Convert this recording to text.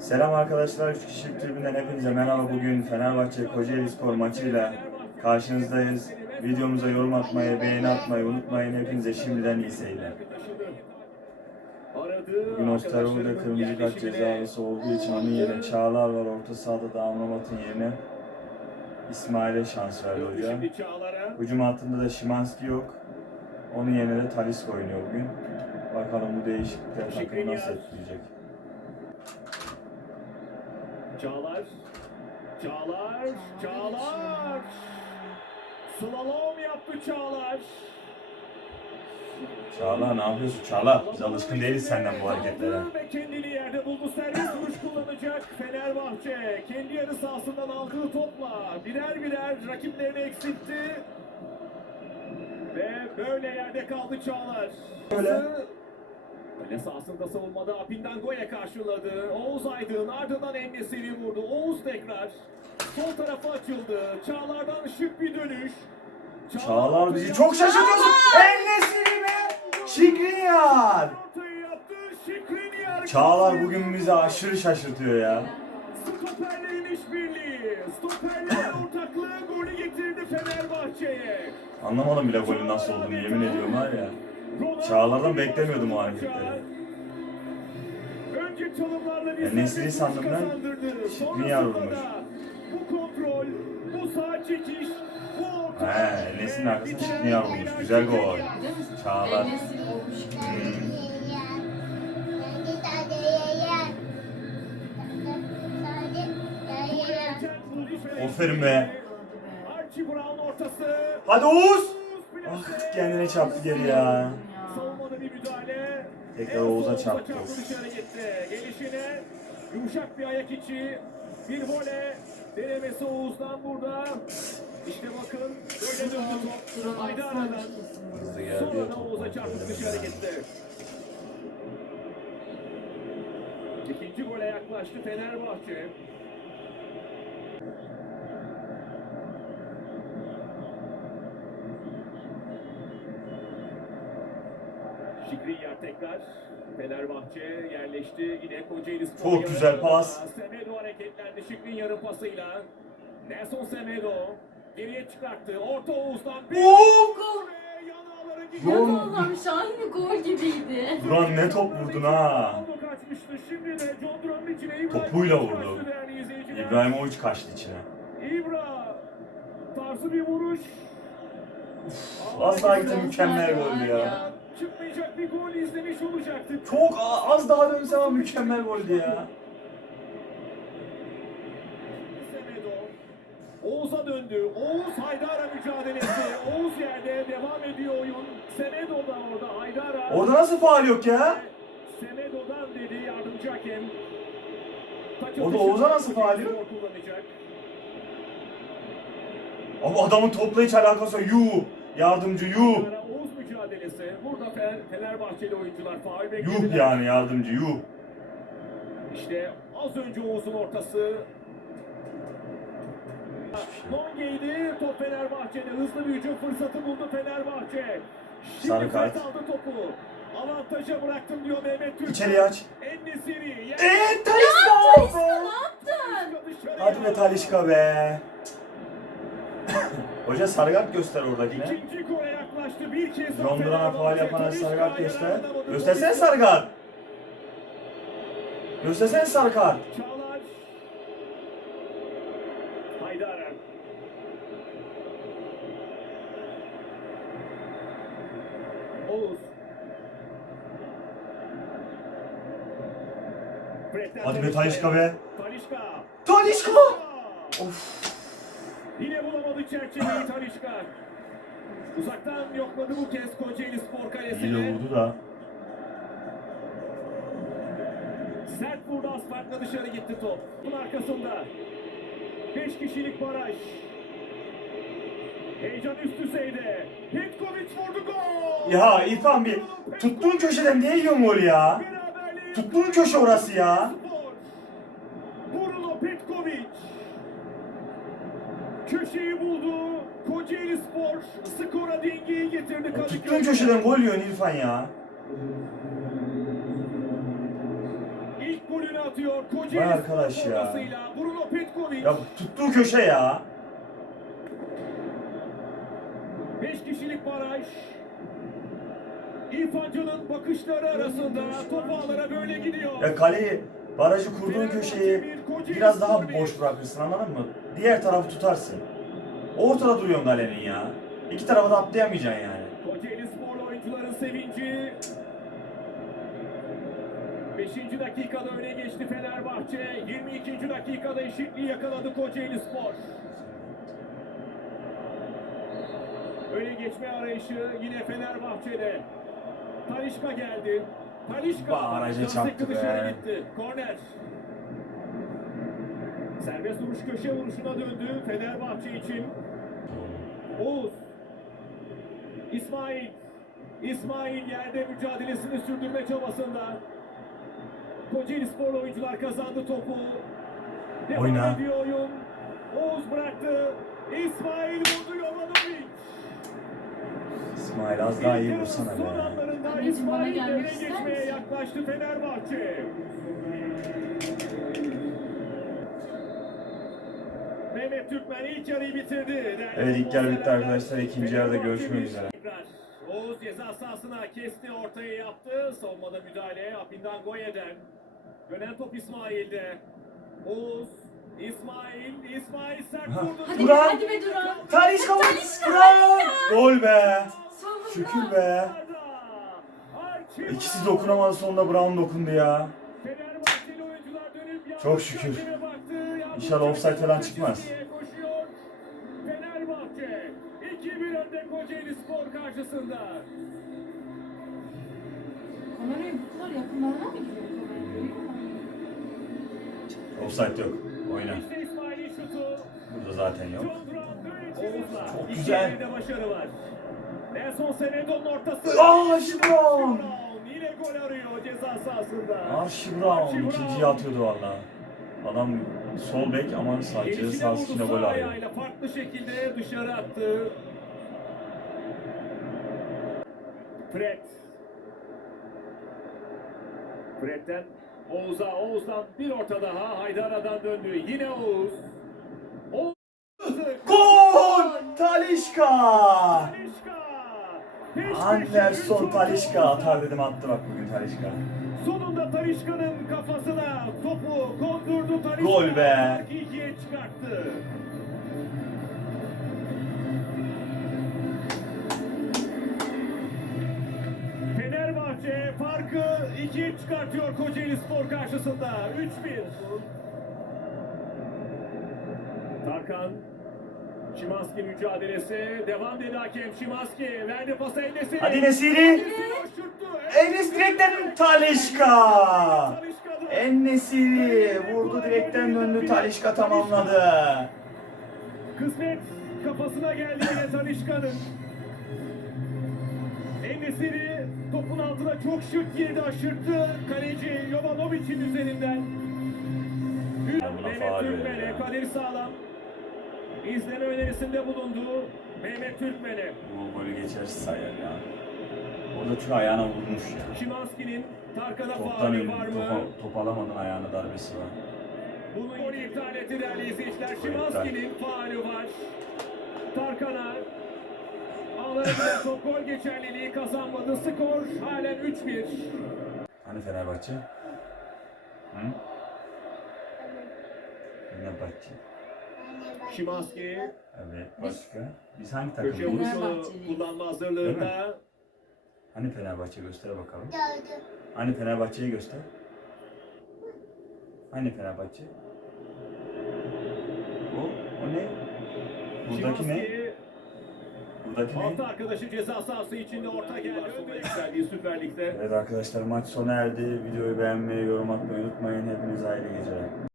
Selam arkadaşlar, 3 kişilik tribünden hepinize merhaba. Bugün Fenerbahçe Kocaeli Spor maçıyla karşınızdayız. Videomuza yorum atmayı, beğeni atmayı unutmayın. Hepinize şimdiden iyi seyirler. Bugün Osterwolde kırmızı kart cezalısı olduğu için onun yerine Çağlar var. Orta sahada da Amrabat'ın yerine İsmail'e şans verdi hoca. Hücum hattında da Şimanski yok. Onun yerine de Talisca oynuyor bugün. Bakalım bu değişiklikler takımı nasıl etkileyecek. Çağlar. Çağlar. Çağlar. Slalom yaptı Çağlar. Çağlar ne yapıyorsun Çağlar? Biz alışkın değiliz senden bu hareketlere. Ve kendini yerde buldu. Servis vuruş kullanacak Fenerbahçe. Kendi yarı sahasından aldığı topla birer birer rakiplerini eksiltti. Ve böyle yerde kaldı Çağlar. Böyle. Kale sahasında savunmada Apindango'ya karşıladı. Oğuz Aydın ardından Ennesiri vurdu. Oğuz tekrar. Sol tarafa açıldı. Çağlar'dan şık bir dönüş. Çağlar bizi çok şaşırtıyorsun. Ennesiri mi? Şikriyar. Çağlar bugün bizi aşırı şaşırtıyor ya. Stoperlerin işbirliği. Stoperlerin ortaklığı golü getirdi Fenerbahçe'ye. Anlamadım bile golün nasıl olduğunu yemin ediyorum var ya. Çağlar'dan beklemiyordum o hareketleri. Önce çalımlarla bir Ya Nesri serbest sandım ben. Şikrinyar vurmuş. Bu kontrol, bu sağ çekiş, bu orta. He, arkasına bitiren Şikrinyar vurmuş. Güzel gol. Çağlar. Olmuş. Aferin be. Hadi Oğuz. Ah kendine çarptı geri ya. Tekrar Oğuz'a çarptı. dışarı gitti. Gelişine yumuşak bir ayak içi. Bir vole. Denemesi Oğuz'dan burada. İşte bakın böyle döndü top. Haydi aradan. Sonra da. Oğuz'a çarpıp dışarı gitti. İkinci gole yaklaştı Fenerbahçe. Şikrinyar tekrar. Fenerbahçe yerleşti. Yine Kocaeli Spor Çok güzel pas. Semedo hareketlendi Şikrinyar'ın pasıyla. Nelson Semedo geriye çıkarttı. Orta Oğuz'dan bir Oo! Gol. gidiyor. Allah'ım şahane gol gibiydi. Duran ne top vurdun ha. Topuyla vurdu. İbrahimovic kaçtı içine. İbra tarzı bir vuruş. Az daha gitti mükemmel goldü ya. Çıkmayacak bir gol izlemiş olacaktı. Çok az daha dönse ama mükemmel goldü ya. Oğuz'a döndü. Oğuz Haydar'a mücadelesi. Oğuz yerde devam ediyor oyun. Semedo da orada Haydar'a. Orada nasıl faal yok ya? Semedo'dan dedi yardımcı hakem. Orada Oğuz'a nasıl faal yok? Ama adamın topla hiç alakası yok. Yardımcı yuh. Mücadelesi. Burada Fener- Fenerbahçeli oyuncular faul Yuh beklediler. yani yardımcı yuh. İşte az önce Oğuz'un ortası. Longe'ydi. Top Fenerbahçe'de. Hızlı bir hücum fırsatı buldu Fenerbahçe. Şimdi Sarı kart. Aldı topu. Avantaja bıraktım diyor Mehmet Türk. İçeri aç. En-Nesyri. Yer- Eee! Talisca ne yaptın? Hadi be Talişka be. Hoca sargak göster oradakine. Londra'na faal Talisca sargak göster. Göstersene sargak. Göstersene. Fred'den Hadi be Talişka be. Talişka. Talişka! Of. Bulamadı çerçeveyi Talişka. Uzaktan yokladı bu kez Kocaeli Spor İyi de Kalesi'ne. vurdu da. Sert vurdu asfaltla dışarı gitti top. Bunun arkasında. 5 kişilik baraj. Heyecan üst düzeyde. Petkovic vurdu gol. Ya İrfan bir tuttuğun köşeden niye yiyorsun golü ya? Tuttuğun köşe orası ya. Spor. Bruno Petkovic. Köşeyi buldu. Kocaeli Spor skora dengeyi getirdi. Ya Kadıköy'de. Tuttuğun köşeden gol yiyorsun İrfan ya. İlk golünü atıyor. Kocaeli Vay arkadaş Spor ya. formasıyla Bruno Petkovic. Ya tuttuğu köşe ya. 5 kişilik baraj. İrfan Can'ın bakışları arasında top ağlara böyle gidiyor. Ya kaleyi, barajı kurduğun köşeyi biraz daha boş bırakırsın anladın mı? Diğer tarafı tutarsın. Ortada duruyorsun kalenin ya. İki tarafa da atlayamayacaksın yani. Kocaeli Spor oyuncuların sevinci. 5. dakikada öne geçti Fenerbahçe. 22. dakikada eşitliği yakaladı Kocaeli Spor. Öne geçme arayışı yine Fenerbahçe'de. Talişka geldi. Talişka Baraja Can çarptı be. gitti. Korner. Serbest vuruş köşe vuruşuna döndü Fenerbahçe için. Oğuz. İsmail. İsmail yerde mücadelesini sürdürme çabasında. Kocaeli Spor oyuncular kazandı topu. Devam Oyna. ediyor oyun. Oğuz bıraktı. İsmail vurdu Jovanovic. İsmail az daha iyi vursana yarının Son be. anlarında İsmail ister geçmeye yaklaştı Fenerbahçe. Mehmet Türkmen ilk yarıyı bitirdi. Evet, ilk yarı bitti arkadaşlar. İkinci yarıda görüşmek üzere. Oğuz ceza sahasına kesti, ortaya yaptı. Savunmada müdahale Apindan Goye'den. Dönen top İsmail'de. Oğuz, İsmail, İsmail sert Ha, vurdu. Hadi Duran. hadi be Duran. Talişka vur! Talişka, Bravo! Gol be! Şükür be! İkisi dokunamadı sonunda Brown dokundu ya. Fenerbahçeli oyuncular dönüp yanlış Çok şükür. İnşallah offside falan çıkmaz. Fenerbahçe 2-1 önde Kocaeli Spor karşısında. Kamerayı bu kadar yakınlarına mı gidiyor? Offside yok. Oyna. İşte İsmail'in şutu. Burada zaten yok. Oğuz'la. Çok İki güzel. yerde başarı var. Nelson Semedo'nun ortası. Aa, Brown. Yine gol arıyor ceza sahasında. Archie Brown ikinciyi atıyordu valla. Adam sol bek ama sadece sağ sağ gol ayağıyla farklı şekilde dışarı attı. Fred. Fred'den Oğuz'a, Oğuz'dan bir orta daha. Haydara'dan döndü. Yine Oğuz. Oğuz. Gol! Talişka! Anderson Talişka atar dedim attı bak bugün Talişka. Sonunda Talişka'nın kafasına topu Talişka. Gol be. Fenerbahçe farkı ikiye çıkartıyor Kocaeli Spor karşısında. 3-1. Tarkan Şimanski mücadelesi devam dedi hakem Şimanski verdi pası Enes'i. Hadi Nesiri! Enes direkten Talişka! Enesiri vurdu direkten döndü Talişka tamamladı. Kısmet kafasına geldi yine Talişka'nın. Enesiri topun altına çok şık girdi aşırttı. Kaleci Jovanovic'in üzerinden. Mehmet Türkmen'e. Kadir Sağlam izleme önerisinde bulundu. Mehmet Türkmen'e. Bu golü geçersiz sayar çünkü ayağına vurmuş ya. Şimanski'nin Tarkan'a Toptan faulü var mı? topa, top alamadın ayağına darbesi var. Bunu golü iptal etti değerli izleyiciler. Gol. Şimanski'nin faulü var. Tarkan'a ağlara giden top gol geçerliliği kazanmadı. Skor halen 3-1. Hani Fenerbahçe? Hı? Fenerbahçe. Şimanski Evet başka? Biz hangi köşe takımdayız? vuruşunu Fenerbahçeliyiz. kullanma hazırlığında. Hani Fenerbahçe göster bakalım. Hani Fenerbahçe'yi göster. Hani Fenerbahçe? O, o ne? Buradaki ne? Buradaki ne? hafta arkadaşı ceza sahası içinde orta geldi. Süper Lig'de. Evet arkadaşlar maç sona erdi. Videoyu beğenmeyi, yorum atmayı unutmayın. Hepinize hayırlı geceler.